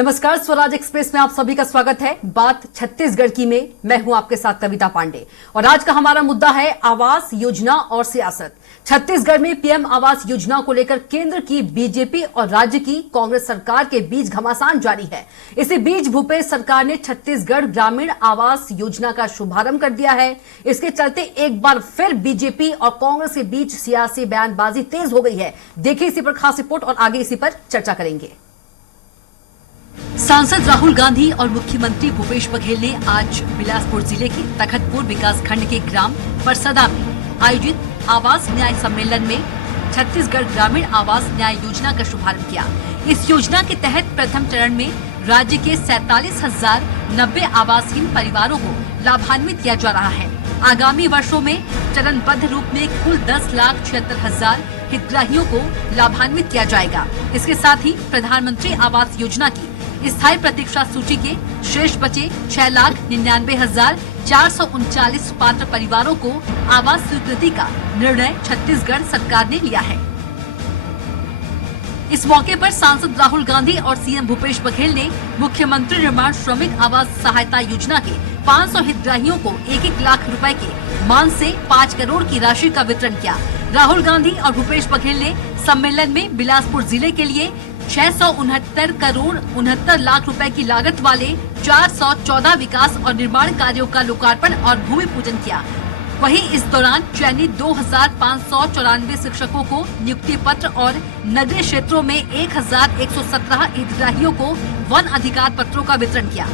नमस्कार, स्वराज एक्सप्रेस में आप सभी का स्वागत है। बात छत्तीसगढ़ की में मैं हूं आपके साथ कविता पांडे और आज का हमारा मुद्दा है आवास योजना और सियासत। छत्तीसगढ़ में पीएम आवास योजना को लेकर केंद्र की बीजेपी और राज्य की कांग्रेस सरकार के बीच घमासान जारी है। इसी बीच भूपेश सरकार ने छत्तीसगढ़ ग्रामीण आवास योजना का शुभारंभ कर दिया है। इसके चलते एक बार फिर बीजेपी और कांग्रेस के बीच सियासी बयानबाजी तेज हो गई है। देखिए इसी पर खास रिपोर्ट और आगे इसी पर चर्चा करेंगे। सांसद राहुल गांधी और मुख्यमंत्री भूपेश बघेल ने आज बिलासपुर जिले के तखतपुर विकास खंड के ग्राम परसदा में आयोजित आवास न्याय सम्मेलन में छत्तीसगढ़ ग्रामीण आवास न्याय योजना का शुभारंभ किया। इस योजना के तहत प्रथम चरण में राज्य के 47,090 आवासहीन परिवारों को लाभान्वित किया जा रहा है। आगामी वर्षों में चरणबद्ध रूप में कुल 10,76,000 हितग्राहियों को लाभान्वित किया जाएगा। इसके साथ ही प्रधानमंत्री आवास योजना की स्थायी प्रतीक्षा सूची के शेष बचे 6,99,439 पात्र परिवारों को आवास स्वीकृति का निर्णय छत्तीसगढ़ सरकार ने लिया है। इस मौके पर सांसद राहुल गांधी और सीएम भूपेश बघेल ने मुख्यमंत्री निर्माण श्रमिक आवास सहायता योजना के 500 हितग्राहियों को 1-1 लाख रुपए के मान से 5 करोड़ की राशि का वितरण किया। राहुल गांधी और भूपेश बघेल ने सम्मेलन में बिलासपुर जिले के लिए 669 करोड़ 69 लाख रुपए की लागत वाले 414 विकास और निर्माण कार्यों का लोकार्पण और भूमि पूजन किया। वहीं इस दौरान चयनित 2,594 शिक्षकों को नियुक्ति पत्र और नगरीय क्षेत्रों में 1,117 हितग्राहियों को वन अधिकार पत्रों का वितरण किया।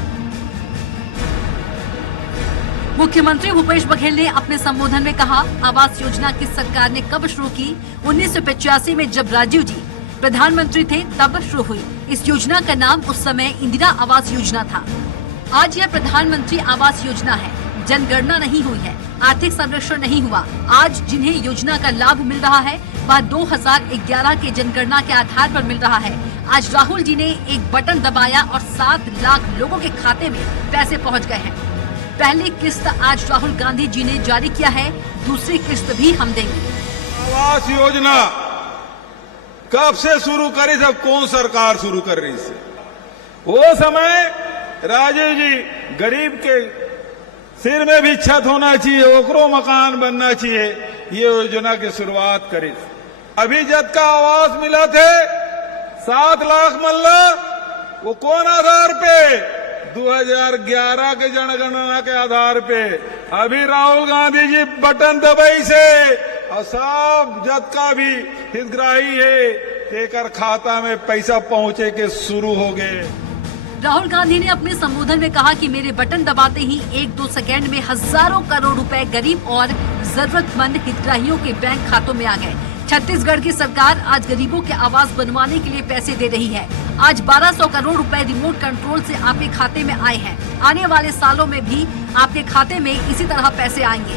मुख्यमंत्री भूपेश बघेल ने अपने संबोधन में कहा, आवास योजना की सरकार ने कब शुरू की? 1985 में जब राजीव जी प्रधानमंत्री थे तब शुरू हुई। इस योजना का नाम उस समय इंदिरा आवास योजना था। आज यह प्रधानमंत्री आवास योजना है। जनगणना नहीं हुई है, आर्थिक सर्वेक्षण नहीं हुआ। आज जिन्हें योजना का लाभ मिल रहा है वह 2011 के जनगणना के आधार पर मिल रहा है। आज राहुल जी ने एक बटन दबाया और 7 लाख लोगों के खाते में पैसे पहुंच गए हैं। पहली किस्त आज राहुल गांधी जी ने जारी किया है, दूसरी किस्त भी हम देंगे। आवास योजना कब से शुरू करी, सब कौन सरकार शुरू कर रही है? वो समय राजीव जी गरीब के सिर में भी छत होना चाहिए, ओकरो मकान बनना चाहिए, ये योजना की शुरुआत करी। अभी जब का आवास मिला थे 7 लाख मल्ला, वो कौन आधार पे? 2011 के जनगणना के आधार पे। अभी राहुल गांधी जी बटन दबाई से और सब जब का भी हितग्राही है लेकर खाता में पैसा पहुंचे के शुरू हो गए। राहुल गांधी ने अपने संबोधन में कहा कि मेरे बटन दबाते ही 1-2 सेकंड में हजारों करोड़ रुपए गरीब और जरूरतमंद हितग्राहियों के बैंक खातों में आ गए। छत्तीसगढ़ की सरकार आज गरीबों के आवास बनवाने के लिए पैसे दे रही है। आज 1200 करोड़ रुपए रिमोट कंट्रोल से आपके खाते में आए हैं। आने वाले सालों में भी आपके खाते में इसी तरह पैसे आएंगे।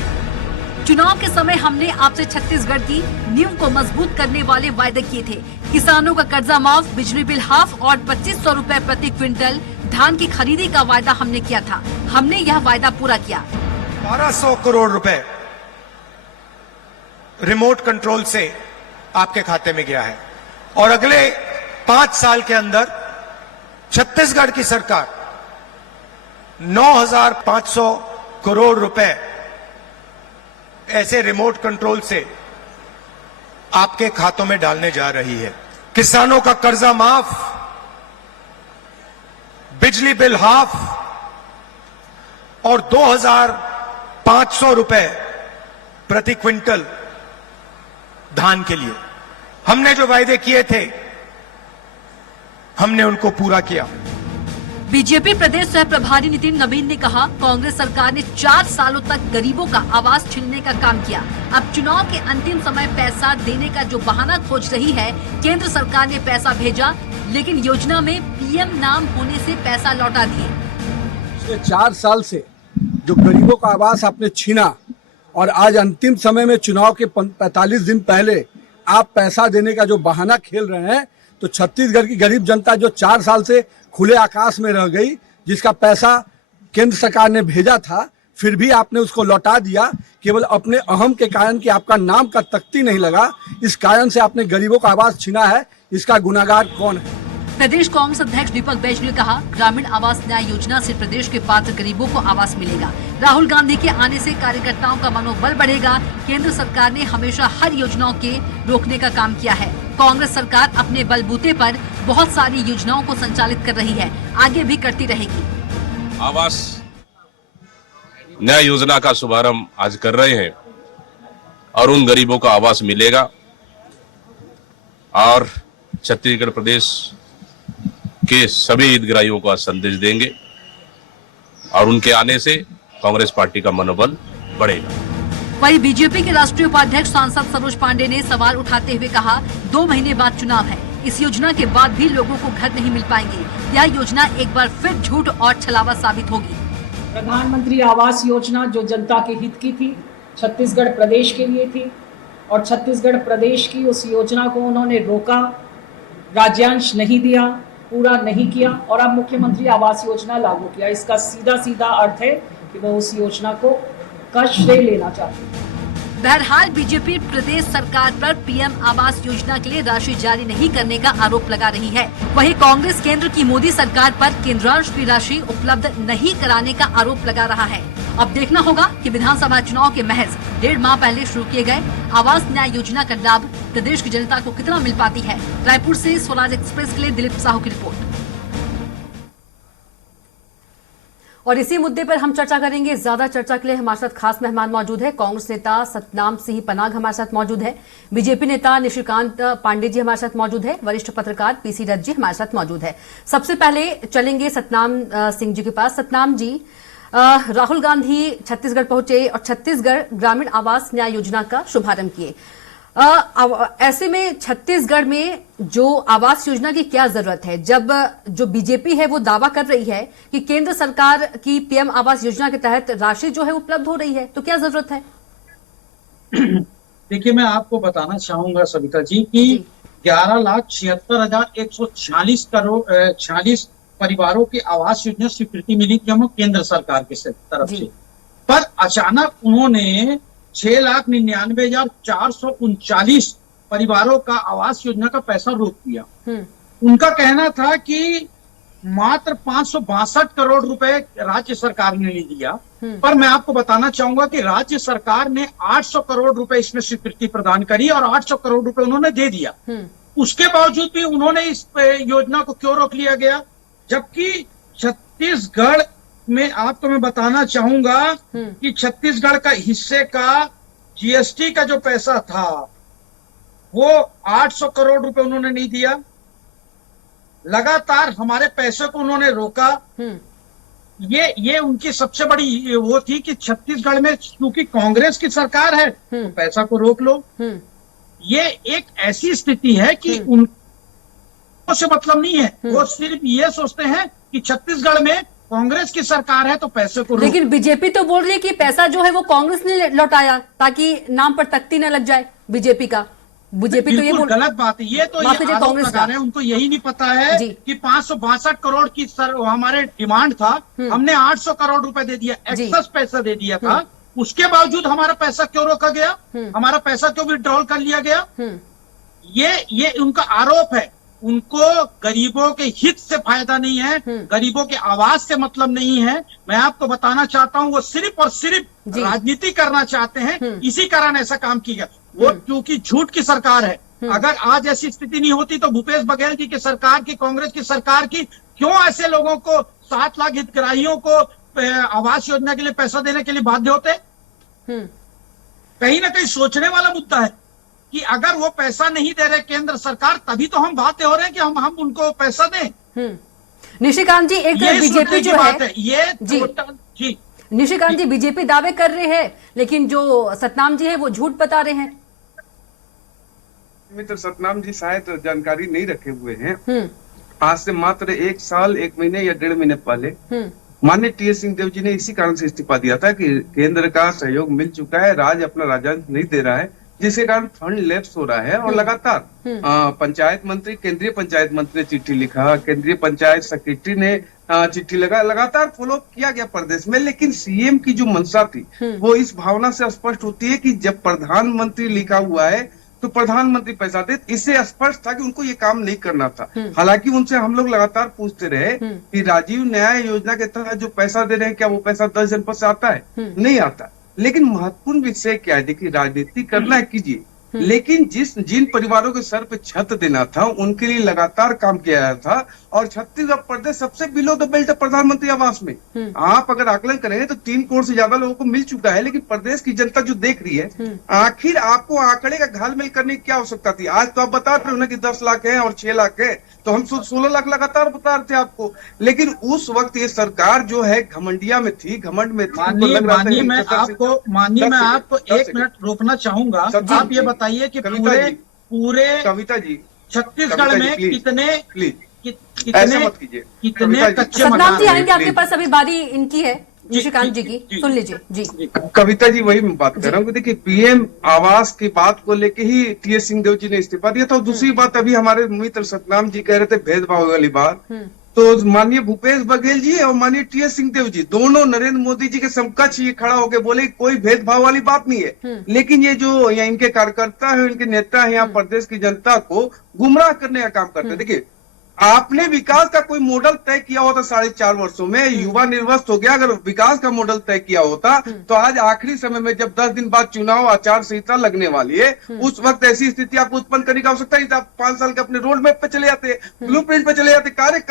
चुनाव के समय हमने आपसे छत्तीसगढ़ की नींव को मजबूत करने वाले वायदे किए थे। किसानों का कर्जा माफ, बिजली बिल हाफ और 2500 रुपए प्रति क्विंटल धान की खरीदी का वायदा हमने किया था। हमने यह वायदा पूरा किया। 1200 करोड़ रुपए रिमोट कंट्रोल से आपके खाते में गया है और अगले 5 साल के अंदर छत्तीसगढ़ की सरकार 9,500 करोड़ रुपए ऐसे रिमोट कंट्रोल से आपके खातों में डालने जा रही है। किसानों का कर्जा माफ, बिजली बिल हाफ और 2,500 रुपए प्रति क्विंटल धान के लिए हमने जो वायदे किए थे हमने उनको पूरा किया। बीजेपी प्रदेश सह प्रभारी नितिन नवीन ने कहा, कांग्रेस सरकार ने 4 सालों तक गरीबों का आवास छीनने का काम किया। अब चुनाव के अंतिम समय पैसा देने का जो बहाना खोज रही है। केंद्र सरकार ने पैसा भेजा लेकिन योजना में पीएम नाम होने से पैसा लौटा दिए। 4 साल से जो गरीबों का आवास आपने छीना और आज अंतिम समय में चुनाव के 45 दिन पहले आप पैसा देने का जो बहाना खेल रहे हैं, तो छत्तीसगढ़ की गरीब जनता जो 4 साल से खुले आकाश में रह गई, जिसका पैसा केंद्र सरकार ने भेजा था, फिर भी आपने उसको लौटा दिया केवल अपने अहम के कारण कि आपका नाम का तख्ती नहीं लगा। इस कारण से आपने गरीबों का आवास छीना है। इसका गुनाहगार कौन है? प्रदेश कांग्रेस अध्यक्ष दीपक बैज ने कहा, ग्रामीण आवास न्याय योजना से प्रदेश के पात्र गरीबों को आवास मिलेगा। राहुल गांधी के आने से कार्यकर्ताओं का मनोबल बढ़ेगा। केंद्र सरकार ने हमेशा हर योजनाओं के रोकने का काम किया है। कांग्रेस सरकार अपने बलबूते पर बहुत सारी योजनाओं को संचालित कर रही है, आगे भी करती रहेगी। आवास न्याय योजना का शुभारंभ आज कर रहे हैं और उन गरीबों को आवास मिलेगा और छत्तीसगढ़ प्रदेश के सभी हितग्राहियों को संदेश देंगे और उनके आने से कांग्रेस पार्टी का मनोबल बढ़ेगा। वहीं बीजेपी के राष्ट्रीय उपाध्यक्ष सांसद सरोज पांडे ने सवाल उठाते हुए कहा, 2 महीने बाद चुनाव है, इस योजना के बाद भी लोगों को घर नहीं मिल पाएंगे। यह योजना एक बार फिर झूठ और छलावा साबित होगी। प्रधानमंत्री आवास योजना जो जनता के हित की थी, छत्तीसगढ़ प्रदेश के लिए थी और छत्तीसगढ़ प्रदेश की उस योजना को उन्होंने रोका, राज्यांश नहीं दिया, पूरा नहीं किया और अब मुख्यमंत्री आवास योजना लागू किया। इसका सीधा अर्थ है कि वो उस योजना को का श्रेय लेना चाहते हैं। बहरहाल बीजेपी प्रदेश सरकार पर पीएम आवास योजना के लिए राशि जारी नहीं करने का आरोप लगा रही है। वहीं कांग्रेस केंद्र की मोदी सरकार पर केंद्रांश की राशि उपलब्ध नहीं कराने का आरोप लगा रहा है। अब देखना होगा कि विधानसभा चुनाव के महज 1.5 माह पहले शुरू किए गए आवास न्याय योजना का लाभ प्रदेश की जनता को कितना मिल पाती है। रायपुर से स्वराज एक्सप्रेस के लिए दिलीप साहू की रिपोर्ट। और इसी मुद्दे पर हम चर्चा करेंगे। ज्यादा चर्चा के लिए हमारे साथ खास मेहमान मौजूद है। कांग्रेस नेता सतनाम सिंह पनाग हमारे साथ मौजूद है। बीजेपी नेता निशिकांत पांडे जी हमारे साथ मौजूद है। वरिष्ठ पत्रकार पीसी रथ जी हमारे साथ मौजूद है। सबसे पहले चलेंगे सतनाम सिंह जी के पास। सतनाम जी, राहुल गांधी छत्तीसगढ़ पहुंचे और छत्तीसगढ़ ग्रामीण आवास न्याय योजना का शुभारंभ किए। ऐसे में छत्तीसगढ़ में जो आवास योजना की क्या जरूरत है, जब जो बीजेपी है वो दावा कर रही है कि केंद्र सरकार की पीएम आवास योजना के तहत राशि जो है उपलब्ध हो रही है, तो क्या जरूरत है? देखिए, मैं आपको बताना चाहूंगा सविता जी कि 11,76,146 परिवारों की आवास योजना स्वीकृति मिली थी हमें केंद्र सरकार की तरफ से, पर अचानक उन्होंने 6,99,439 परिवारों का आवास योजना का पैसा रोक दिया। उनका कहना था कि मात्र 562 करोड़ रुपए राज्य सरकार ने नहीं दिया, पर मैं आपको बताना चाहूंगा कि राज्य सरकार ने 800 करोड़ रुपए इसमें स्वीकृति प्रदान करी और 800 करोड़ रुपए उन्होंने दे दिया। उसके बावजूद भी उन्होंने इस योजना को क्यों रोक लिया गया? जबकि छत्तीसगढ़ में आपको मैं बताना चाहूंगा कि छत्तीसगढ़ का हिस्से का जीएसटी का जो पैसा था वो 800 करोड़ रुपए उन्होंने नहीं दिया। लगातार हमारे पैसे को उन्होंने रोका। ये उनकी सबसे बड़ी वो थी कि छत्तीसगढ़ में क्योंकि कांग्रेस की सरकार है तो पैसा को रोक लो। ये एक ऐसी स्थिति है कि उनको से मतलब नहीं है, वो सिर्फ ये सोचते हैं कि छत्तीसगढ़ में कांग्रेस की सरकार है तो पैसे को। लेकिन बीजेपी तो बोल रही है कि पैसा जो है वो कांग्रेस ने लौटाया ताकि नाम पर तख्ती न लग जाए बीजेपी का। बीजेपी तो ये गलत बात है। ये तो ये कांग्रेस लगा रहे हैं, उनको यही नहीं पता है कि 562 करोड़ की हमारे डिमांड था, हमने 800 करोड़ रुपए दे दिया, एक्सेस पैसा दे दिया था। उसके बावजूद हमारा पैसा क्यों रोका गया, हमारा पैसा क्यों विड्रॉल कर लिया गया? ये उनका आरोप है। उनको गरीबों के हित से फायदा नहीं है, गरीबों के आवाज से मतलब नहीं है। मैं आपको बताना चाहता हूं वो सिर्फ और सिर्फ राजनीति करना चाहते हैं, इसी कारण ऐसा काम किया। वो क्योंकि झूठ की सरकार है। अगर आज ऐसी स्थिति नहीं होती तो भूपेश बघेल जी की सरकार की, कांग्रेस की सरकार की क्यों ऐसे लोगों को 7 लाख हितग्राहियों को आवास योजना के लिए पैसा देने के लिए बाध्य होते? कहीं ना कहीं सोचने वाला मुद्दा है कि अगर वो पैसा नहीं दे रहे केंद्र सरकार, तभी तो हम बातें हो रहे हैं कि हम उनको पैसा दें। निशिकांत जी, एक बीजेपी जो है ये जी निशिकांत जी, बीजेपी दावे कर रहे हैं लेकिन जो सतनाम जी है वो झूठ बता रहे हैं। मित्र सतनाम जी शायद जानकारी नहीं रखे हुए हैं। आज से मात्र 1 साल 1 महीने या 1.5 महीने पहले माननीय टी.एस. सिंहदेव जी ने इसी कारण से इस्तीफा दिया था कि केंद्र का सहयोग मिल चुका है, राज्य अपना राजस्व नहीं दे रहा है, जिसके कारण फंड लैप्स हो रहा है। और लगातार पंचायत मंत्री, केंद्रीय पंचायत मंत्री ने चिट्ठी लिखा, केंद्रीय पंचायत सेक्रेटरी ने चिट्ठी लगा, लगातार फॉलो किया गया प्रदेश में। लेकिन सीएम की जो मंशा थी वो इस भावना से स्पष्ट होती है कि जब प्रधानमंत्री लिखा हुआ है तो प्रधानमंत्री पैसा दे। इससे स्पष्ट था कि उनको ये काम नहीं करना था। हालांकि उनसे हम लोग लगातार पूछते रहे कि राजीव न्याय योजना के तहत जो पैसा दे रहे हैं क्या वो पैसा 10 जनपद से आता है? नहीं आता। लेकिन महत्वपूर्ण विषय क्या है, देखिए राजनीति करना है कीजिए, लेकिन जिन परिवारों के सर पे छत देना था उनके लिए लगातार काम किया गया था। और छत्तीसगढ़ प्रदेश सबसे बिलो द बेल्ट है प्रधानमंत्री आवास में। आप अगर आकलन करेंगे तो 3 करोड़ से ज्यादा लोगों को मिल चुका है। लेकिन प्रदेश की जनता जो देख रही है, आखिर आपको आंकड़े का घालमेल करने की क्या आवश्यकता थी? आज तो आप बता रहे हो ना कि 10 लाख है और 6 लाख है, तो हम 16 लाख लगातार बता रहे थे आपको। लेकिन उस वक्त ये सरकार जो है घमंडिया में थी, घमंड में थी। माननीय मैं आपको 1 मिनट रोकना चाहूंगा। आप ये बताइए कि पूरे कविता जी छत्तीसगढ़ में ऐसा मत कीजिए, कितने कच्चे सतनाम जी मकान आएंगे आपके पास, अभी बारी इनकी है, निशिकांत जी की, सुन लीजिए जी। कविता जी वही मैं बात कर रहा हूँ कि देखिए पीएम आवास की बात को लेके ही टी.एस. सिंहदेव जी ने इस्तीफा दिया था। और दूसरी बात अभी हमारे मित्र सतनाम जी कह रहे थे भेदभाव वाली बात, तो माननीय भूपेश बघेल जी और माननीय टी.एस. सिंहदेव जी दोनों नरेंद्र मोदी जी के समकक्ष ये खड़ा होकर बोले कोई भेदभाव वाली बात नहीं है। लेकिन ये जो यहाँ इनके कार्यकर्ता है, इनके नेता है, यहाँ प्रदेश की जनता को गुमराह करने का काम करते हैं। देखिए आपने विकास का कोई मॉडल तय किया होता 4.5 वर्षों में, युवा निर्वस्त हो गया। अगर विकास का मॉडल तय किया होता तो आज आखिरी समय में जब 10 दिन बाद चुनाव आचार संहिता लगने वाली है, उस वक्त ऐसी स्थिति आपको उत्पन्न करने की आवश्यकता नहीं था। आप 5 साल के अपने रोड मैप पे चले जाते, ब्लूप्रिंट पे चले जाते,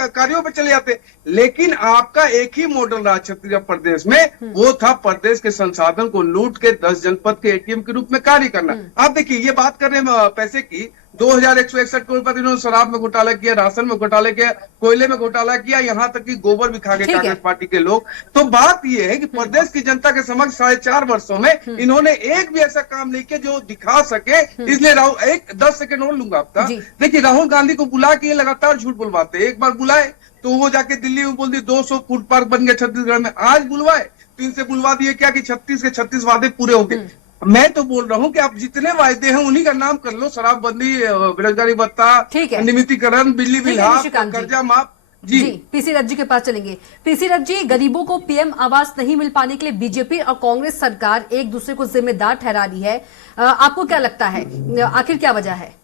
कार्यों पे चले जाते। लेकिन आपका एक ही मॉडल रहा छत्तीसगढ़ प्रदेश में, वो था प्रदेश के संसाधन को लूट के 10 जनपद के एटीएम के रूप में कार्य करना। आप देखिए ये बात कर रहे हैं पैसे की, 2161 करोड़ रुपए इन्होंने शराब में घोटाला किया, राशन में घोटाला किया, कोयले में घोटाला किया, यहाँ तक कि गोबर भी खा गए कांग्रेस पार्टी के लोग। तो बात ये है कि प्रदेश की जनता के समक्ष 4.5 वर्षों में इन्होंने एक भी ऐसा काम नहीं किया जो दिखा सके। इसलिए राहुल 10 सेकंड और लूंगा आपका। देखिए राहुल गांधी को बुला के लगातार झूठ बुलवाते। एक बार बुलाए तो वो जाके दिल्ली में बोल दी 200 फूड पार्क बन गया छत्तीसगढ़ में। आज बुलवाए तो इनसे बुलवा दिए क्या कि 36 के 36 वादे पूरे हो गए। मैं तो बोल रहा हूँ कि आप जितने वायदे हैं उन्हीं का नाम कर लो, शराबबंदी, बेरोजगारी भत्ता, नियमितीकरण, बिजली बिल हाफ, कर्जा माफ। जी पीसी रथ जी के पास चलेंगे। पीसी रथ जी, गरीबों को पीएम आवास नहीं मिल पाने के लिए बीजेपी और कांग्रेस सरकार एक दूसरे को जिम्मेदार ठहरा रही है, आपको क्या लगता है, आखिर क्या वजह है?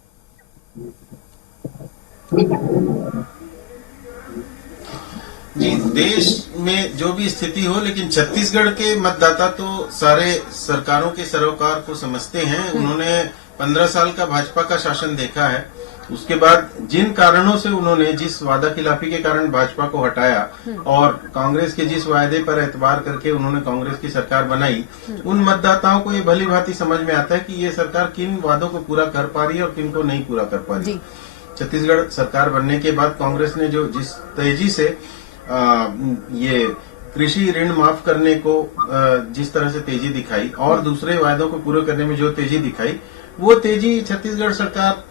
जी, देश में जो भी स्थिति हो, लेकिन छत्तीसगढ़ के मतदाता तो सारे सरकारों के सरोकार को समझते हैं। उन्होंने 15 साल का भाजपा का शासन देखा है। उसके बाद जिन कारणों से उन्होंने, जिस वादा खिलाफी के कारण भाजपा को हटाया और कांग्रेस के जिस वायदे पर एतबार करके उन्होंने कांग्रेस की सरकार बनाई, उन मतदाताओं को ये भली भांति समझ में आता है कि ये सरकार किन वादों को पूरा कर पा रही है और किन को नहीं पूरा कर पा रही। छत्तीसगढ़ सरकार बनने के बाद कांग्रेस ने जो जिस तेजी से ये कृषि ऋण माफ करने को जिस तरह से तेजी दिखाई और दूसरे वायदों को पूरे करने में जो तेजी दिखाई, वो तेजी छत्तीसगढ़ सरकार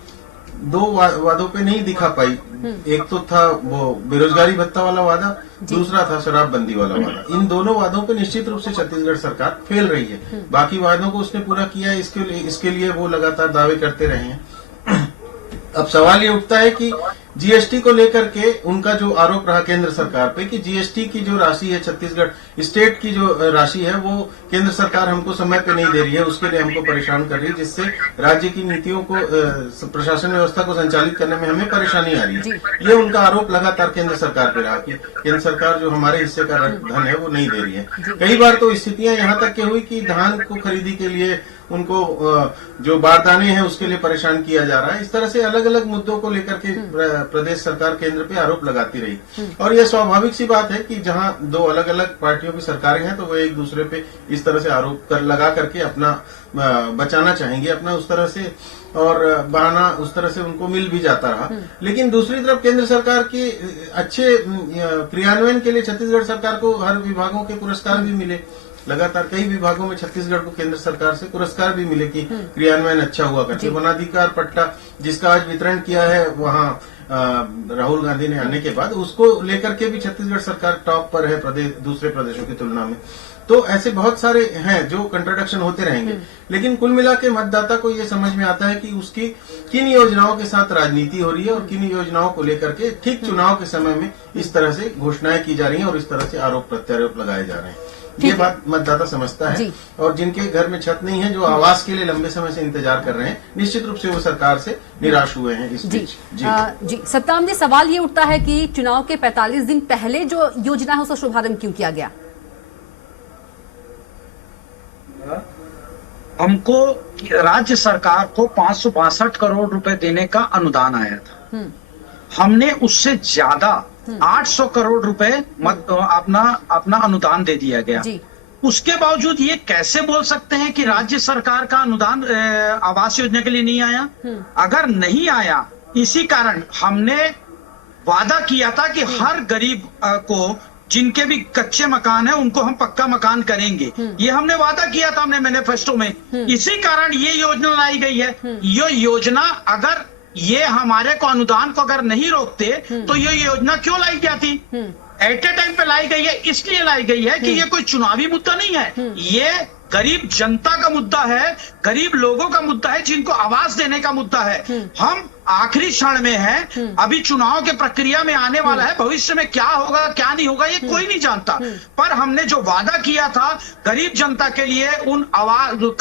2 वादों पे नहीं दिखा पाई। एक तो था वो बेरोजगारी भत्ता वाला वादा, दूसरा था शराबबंदी वाला वादा। इन दोनों वादों पे निश्चित रूप से छत्तीसगढ़ सरकार फेल रही है। बाकी वादों को उसने पूरा किया है, इसके लिए वो लगातार दावे करते रहे हैं। अब सवाल ये उठता है कि जीएसटी को लेकर के उनका जो आरोप रहा केंद्र सरकार पे कि जीएसटी की जो राशि है, छत्तीसगढ़ स्टेट की जो राशि है, वो केंद्र सरकार हमको समय पे नहीं दे रही है, उसके लिए हमको परेशान कर रही है, जिससे राज्य की नीतियों को, प्रशासन व्यवस्था को संचालित करने में हमें परेशानी आ रही है। ये उनका आरोप लगातार केंद्र सरकार पे रहा कि केंद्र सरकार जो हमारे हिस्से का धन है वो नहीं दे रही है। कई बार तो स्थितियां यहाँ तक के हुई कि धान को खरीदी के लिए उनको जो बारदाने हैं उसके लिए परेशान किया जा रहा है। इस तरह से अलग अलग मुद्दों को लेकर के प्रदेश सरकार केंद्र पे आरोप लगाती रही। और यह स्वाभाविक सी बात है कि जहां 2 अलग अलग पार्टियों की सरकारें हैं तो वो एक दूसरे पे इस तरह से आरोप लगा करके अपना बचाना चाहेंगे अपना उस तरह से, और बहाना उस तरह से उनको मिल भी जाता रहा। लेकिन दूसरी तरफ केंद्र सरकार के अच्छे क्रियान्वयन के लिए छत्तीसगढ़ सरकार को हर विभागों के पुरस्कार भी मिले। लगातार कई विभागों में छत्तीसगढ़ को केंद्र सरकार से पुरस्कार भी मिले कि क्रियान्वयन अच्छा हुआ करके। वनाधिकार पट्टा जिसका आज वितरण किया है, वहाँ राहुल गांधी ने आने के बाद, उसको लेकर के भी छत्तीसगढ़ सरकार टॉप पर है प्रदेश, दूसरे प्रदेशों की तुलना में। तो ऐसे बहुत सारे हैं जो कंट्राडिक्शन होते रहेंगे, लेकिन कुल मिला के मतदाता को ये समझ में आता है कि उसकी किन योजनाओं के साथ राजनीति हो रही है और किन योजनाओं को लेकर के ठीक चुनाव के समय में इस तरह से घोषणाएं की जा रही हैं और इस तरह से आरोप प्रत्यारोप लगाए जा रहे हैं। ये बात मतदाता समझता है। और जिनके घर में छत नहीं है, जो आवास के लिए लंबे समय से इंतजार कर रहे हैं, निश्चित रूप से वो सरकार से निराश हुए हैं इस बीच। जी सतनाम जी, सवाल ये उठता है कि चुनाव के 45 दिन पहले जो योजना है उसका शुभारंभ क्यों किया गया? हमको राज्य सरकार को 562 करोड़ रुपए देने का अनुदान आया था। हमने उससे ज्यादा 800 करोड़ रुपए अपना अनुदान दे दिया गया। उसके बावजूद ये कैसे बोल सकते हैं कि राज्य सरकार का अनुदान आवास योजना के लिए नहीं आया? अगर नहीं आया, इसी कारण हमने वादा किया था कि हर गरीब को, जिनके भी कच्चे मकान है, उनको हम पक्का मकान करेंगे। ये हमने वादा किया था हमने मैनिफेस्टो में। इसी कारण ये योजना लाई गई है। ये योजना, अगर ये हमारे को अनुदान को अगर नहीं रोकते तो ये योजना क्यों लाई जाती? एट ए टाइम पे लाई गई है, इसलिए लाई गई है कि ये कोई चुनावी मुद्दा नहीं है। ये गरीब जनता का मुद्दा है, गरीब लोगों का मुद्दा है, जिनको आवास देने का मुद्दा है। हम आखिरी क्षण में हैं, अभी चुनाव के प्रक्रिया में आने वाला है। भविष्य में क्या होगा क्या नहीं होगा ये कोई नहीं जानता, पर हमने जो वादा किया था गरीब जनता के लिए, उन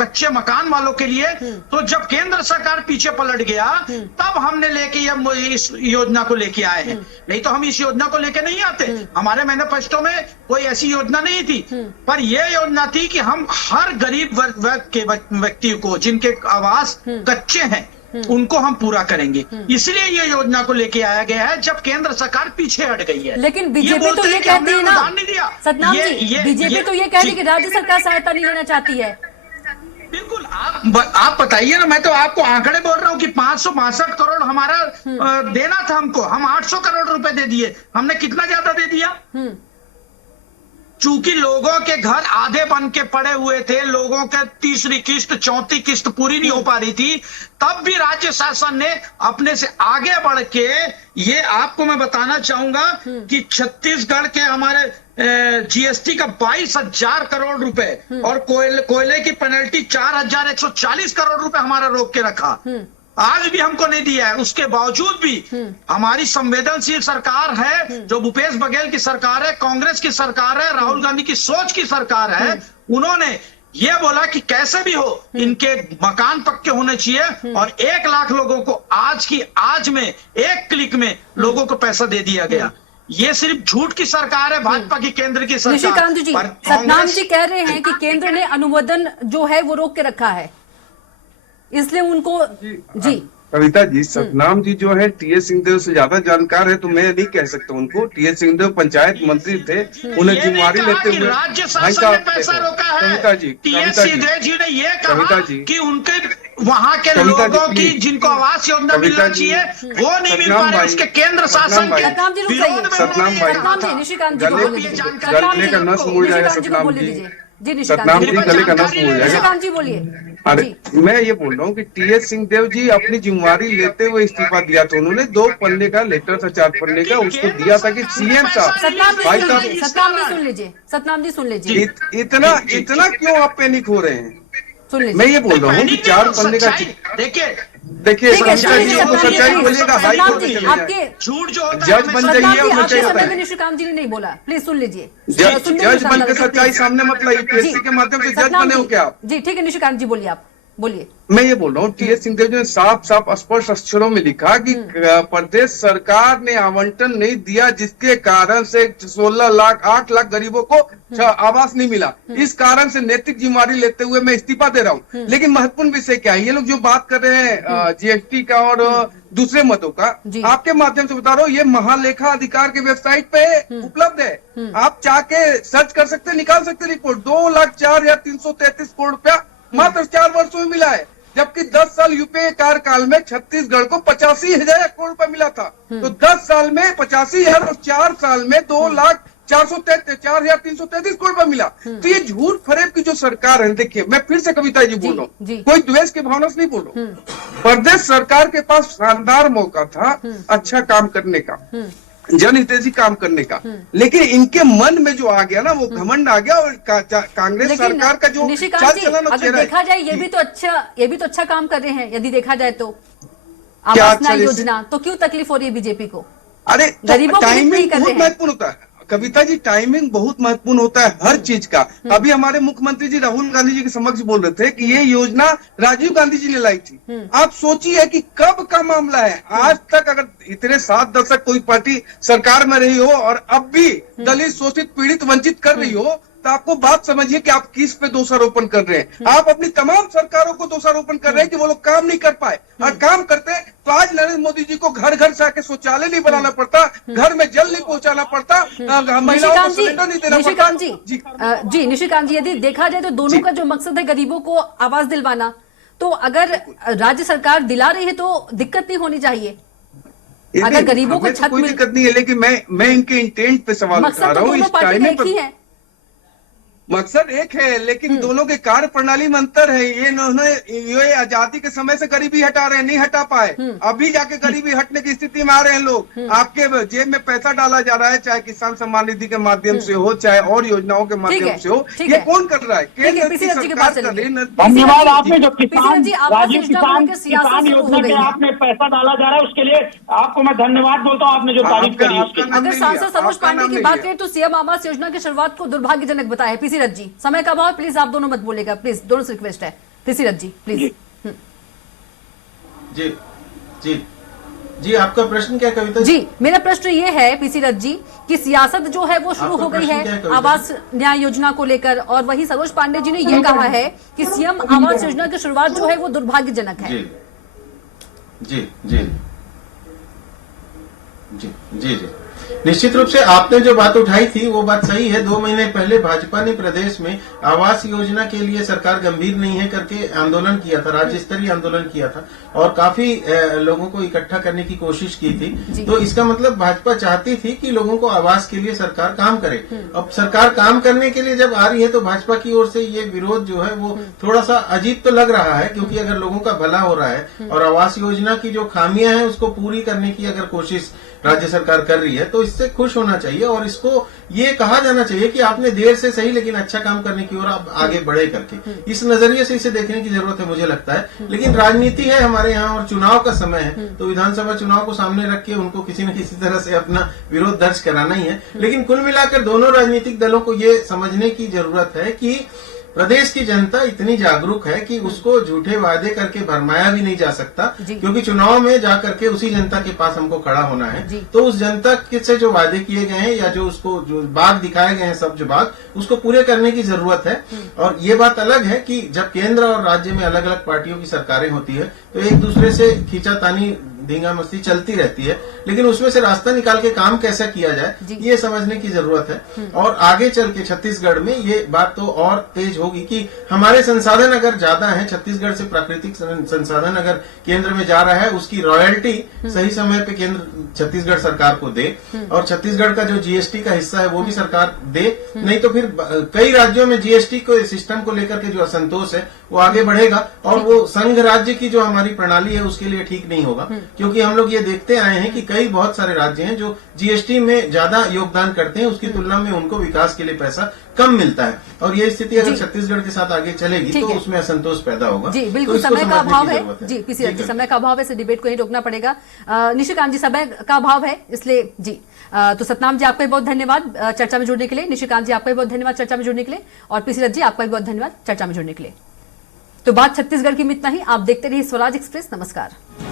कच्चे मकान वालों के लिए, तो जब केंद्र सरकार पीछे पलट गया तब हमने लेके इस योजना को लेके आए हैं। नहीं तो हम इस योजना को लेके नहीं आते। हमारे मैनिफेस्टो में कोई ऐसी योजना नहीं थी, पर यह योजना थी कि हम हर गरीब वर्ग के व्यक्ति को, जिनके आवास कच्चे हैं, उनको हम पूरा करेंगे। इसलिए ये योजना को लेके आया गया है, जब केंद्र सरकार पीछे हट गई है। लेकिन बीजेपी तो ये कहती है ना सतनाम जी, बीजेपी तो ये कह रही है कि राज्य सरकार सहायता नहीं लेना चाहती है। बिल्कुल, आप बताइए ना। मैं तो आपको आंकड़े बोल रहा हूँ कि 562 करोड़ हमारा देना था हमको। हम 800 करोड़ रुपए दे दिए। हमने कितना ज्यादा दे दिया? चूंकि लोगों के घर आधे बन के पड़े हुए थे, लोगों के तीसरी किस्त, चौथी किस्त पूरी नहीं हो पा रही थी, तब भी राज्य शासन ने अपने से आगे बढ़ के, ये आपको मैं बताना चाहूंगा कि छत्तीसगढ़ के हमारे जीएसटी का 22,000 करोड़ रुपए और कोयले की पेनल्टी 4,140 करोड़ रुपए हमारा रोक के रखा। आज भी हमको नहीं दिया है। उसके बावजूद भी हमारी संवेदनशील सरकार है, जो भूपेश बघेल की सरकार है, कांग्रेस की सरकार है, राहुल गांधी की सोच की सरकार है, उन्होंने ये बोला कि कैसे भी हो इनके मकान पक्के होने चाहिए और 1 लाख लोगों को आज में 1 क्लिक में लोगों को पैसा दे दिया गया। ये सिर्फ झूठ की सरकार है, भाजपा की केंद्र की सरकार। निशिकांत जी, सतनाम जी कह रहे हैं कि केंद्र ने अनुमोदन जो है वो रोक के रखा है, इसलिए उनको जी कविता जी, सतनाम जी जो है टीएस सिंहदेव से ज्यादा जानकार है, तो मैं नहीं कह सकता उनको। टीएस सिंहदेव पंचायत मंत्री थे, उन्हें जिम्मेवारी लेते हुए राज्य शासन ने पैसा रोका है। कविता जी, टीएस सिंहदेव जी ने ये कहा कि उनके वहाँ के लोगों की, जिनको आवास योजना मिलना चाहिए, वो नहीं मिल पा रहे, उसके केंद्र शासन के विरोध में। सतनाम भाई, निशिकांत जी गले का नस मुड़ जाएगा। सतनाम जी, सतनाम जी गले का नस मुड़ जाएगा। जी बोलिए। अरे मैं ये बोल रहा हूँ कि टीएस सिंहदेव जी अपनी जिम्मेवारी लेते हुए इस्तीफा दिया था। उन्होंने 2 पन्ने का लेटर था, 4 पन्ने का, उसको दिया था कि सीएम साहब। सतनाम जी सुन लीजिए, सतनाम जी सुन लीजिए। इतना क्यों आप पैनिक हो रहे हैं? सुन लीजिए, मैं ये बोल रहा हूँ कि 4 पन्ने का, देखिए सच्चाई बोलिएगा, आपके झूठ जो जज बन जाइए। आपके समय में निशिकांत जी ने नहीं बोला, प्लीज सुन लीजिए। जज बन के सच्चाई सामने मत लाइए। यूपीएससी के माध्यम से जज बने हो क्या आप? जी ठीक है निशिकांत जी, बोलिए, आप बोलिए। मैं ये बोल रहा हूँ, टीएस सिंहदेव जी ने साफ स्पष्ट अक्षरों में लिखा कि प्रदेश सरकार ने आवंटन नहीं दिया, जिसके कारण से 8 लाख गरीबों को आवास नहीं मिला। इस कारण से नैतिक जिम्मेवारी लेते हुए मैं इस्तीफा दे रहा हूँ। लेकिन महत्वपूर्ण विषय क्या है, ये लोग जो बात कर रहे हैं जीएसटी का और दूसरे मदों का, आपके माध्यम से बता रहा हूँ, ये महालेखा अधिकार के वेबसाइट पे उपलब्ध है। आप चाह के सर्च कर सकते, निकाल सकते रिपोर्ट। 2,04,333 करोड़ रुपया मात्र 4 वर्षों में मिला है, जबकि 10 साल यूपीए कार्यकाल में छत्तीसगढ़ को 85,000 करोड़ रुपया मिला था। तो 10 साल में 85,000 और 4 साल में 2,00,000 4,333 करोड़ रुपया मिला। तो ये झूठ फरेब की जो सरकार है, देखिए मैं फिर से कविता जी बोल रहा हूँ, कोई द्वेष की भावना से नहीं बोल रहा हूँ। प्रदेश सरकार के पास शानदार मौका था अच्छा काम करने का, जनहितैषी काम करने का, लेकिन इनके मन में जो आ गया ना वो घमंड आ गया, और कांग्रेस सरकार का जो चाल चलन अगर देखा जाए ये भी तो अच्छा काम कर रहे हैं, यदि देखा जाए तो क्या आवास अच्छा योजना, तो क्यों तकलीफ हो रही है बीजेपी को? अरे गरीबों को नहीं टाइमिंग कर रहे बहुत हैं। महत्वपूर्ण होता है कविता जी, टाइमिंग बहुत महत्वपूर्ण होता है हर चीज का। अभी हमारे मुख्यमंत्री जी राहुल गांधी जी के समक्ष बोल रहे थे कि ये योजना राजीव गांधी जी ने लाई थी। आप सोचिए कि कब का मामला है, आज तक अगर इतने 7 दशक कोई पार्टी सरकार में रही हो और अब भी दलित, शोषित, पीड़ित, वंचित कर रही हो, तो आपको बात समझिए कि आप किस पे दोषारोपण कर रहे हैं। आप अपनी तमाम सरकारों को दोषारोपण कर रहे हैं कि वो लोग काम नहीं कर पाए, और काम करते तो आज नरेंद्र मोदी जी को घर घर से आके शौचालय नहीं बनाना पड़ता, घर में जल नहीं पहुंचाना पड़ता, महिलाओं को सिलेंडर नहीं देना पड़ता। जी निशिकांत जी, यदि देखा जाए तो दोनों का जो मकसद है गरीबों को आवास दिलवाना, तो अगर राज्य सरकार दिला रही है तो दिक्कत नहीं होनी चाहिए। अगर गरीबों को छत कोई दिक्कत नहीं है, लेकिन मैं इनके इंटेंट पे सवाल उठा रहा हूँ। इस टाइम पर मकसद एक है, लेकिन दोनों के कार्य प्रणाली में अंतर है। ये आजादी के समय से गरीबी हटा रहे हैं, नहीं हटा पाए, अभी जाके गरीबी हटने की स्थिति में आ रहे हैं लोग। आपके जेब में पैसा डाला जा रहा है, चाहे किसान सम्मान निधि के माध्यम से हो, चाहे और योजनाओं के माध्यम से हो। ये कौन कर रहा है? केंद्र की सरकार कर रही है। धन्यवाद। आपने जो किसान राजीव किसान योजना के आपने पैसा डाला जा रहा है, उसके लिए आपको मैं धन्यवाद बोलता हूँ, आपने जो तारीफ करी उसके। अगर सांसद सरोज पांडे की बात करें तो सीएम आवास योजना की शुरुआत को दुर्भाग्यजनक बताया। पीसी रथ जी, समय का अभाव, प्लीज आप दोनों मत बोलेगा, प्लीज, दोनों से रिक्वेस्ट है। PC Rath ji please. जी जी जी, आपका प्रश्न क्या कविता जी? मेरा प्रश्न ये है पीसी रथ जी कि सियासत जो है वो शुरू हो गई है आवास न्याय योजना को लेकर, और वही सरोज पांडे जी ने ये कहा है कि सीएम आवास योजना की शुरुआत जो है वो दुर्भाग्यजनक है। जी जी जी जी जी जी, निश्चित रूप से आपने जो बात उठाई थी वो बात सही है। 2 महीने पहले भाजपा ने प्रदेश में आवास योजना के लिए सरकार गंभीर नहीं है करके आंदोलन किया था, राज्य स्तरीय आंदोलन किया था, और काफी लोगों को इकट्ठा करने की कोशिश की थी। तो इसका मतलब भाजपा चाहती थी कि लोगों को आवास के लिए सरकार काम करे। अब सरकार काम करने के लिए जब आ रही है तो भाजपा की ओर से ये विरोध जो है वो थोड़ा सा अजीब तो लग रहा है, क्योंकि अगर लोगों का भला हो रहा है और आवास योजना की जो खामियां हैं उसको पूरी करने की अगर कोशिश राज्य सरकार कर रही है तो इससे खुश होना चाहिए, और इसको ये कहा जाना चाहिए कि आपने देर से सही लेकिन अच्छा काम करने की ओर आप आगे बढ़े करके। इस नजरिए से इसे देखने की जरूरत है मुझे लगता है। लेकिन राजनीति है हमारे यहाँ और चुनाव का समय है, तो विधानसभा चुनाव को सामने रख के उनको किसी न किसी तरह से अपना विरोध दर्ज कराना ही है। लेकिन कुल मिलाकर दोनों राजनीतिक दलों को ये समझने की जरूरत है कि प्रदेश की जनता इतनी जागरूक है कि उसको झूठे वादे करके भरमाया भी नहीं जा सकता, क्योंकि चुनाव में जाकर के उसी जनता के पास हमको खड़ा होना है। तो उस जनता से जो वादे किए गए हैं या जो उसको जो बाग दिखाए गए हैं, सब जो बाग, उसको पूरे करने की जरूरत है। और ये बात अलग है कि जब केंद्र और राज्य में अलग अलग पार्टियों की सरकारें होती है तो एक दूसरे से खींचातानी धींगा मस्ती चलती रहती है, लेकिन उसमें से रास्ता निकाल के काम कैसा किया जाए ये समझने की जरूरत है। और आगे चल के छत्तीसगढ़ में ये बात तो और तेज होगी कि हमारे संसाधन अगर ज्यादा है, छत्तीसगढ़ से प्राकृतिक संसाधन अगर केंद्र में जा रहा है, उसकी रॉयल्टी सही समय पे केंद्र छत्तीसगढ़ सरकार को दे, और छत्तीसगढ़ का जो जीएसटी का हिस्सा है वो भी सरकार दे। नहीं तो फिर कई राज्यों में जीएसटी को सिस्टम को लेकर के जो असंतोष है वो आगे बढ़ेगा, और वो संघ राज्य की जो हमारी प्रणाली है उसके लिए ठीक नहीं होगा। क्योंकि हम लोग ये देखते आए हैं कि कई बहुत सारे राज्य हैं जो जीएसटी में ज्यादा योगदान करते हैं, उसकी तुलना में उनको विकास के लिए पैसा कम मिलता है, और ये स्थिति अगर छत्तीसगढ़ के साथ आगे चलेगी तो उसमें असंतोष पैदा होगा। जी बिल्कुल, तो समय का अभाव है। जी पीसी रथ जी, समय का अभाव है, इस डिबेट को ही रोकना पड़ेगा। निशिकांत जी, समय का अभाव है इसलिए जी। तो सतनाम जी आपका भी बहुत धन्यवाद चर्चा में जुड़ने के लिए, निशिकांत जी आपका भी बहुत धन्यवाद चर्चा में जुड़ने के लिए, और पीसी रथ जी आपका भी बहुत धन्यवाद चर्चा में जुड़ने के लिए। तो बात छत्तीसगढ़ की में इतना ही। आप देखते रहिए स्वराज एक्सप्रेस। नमस्कार।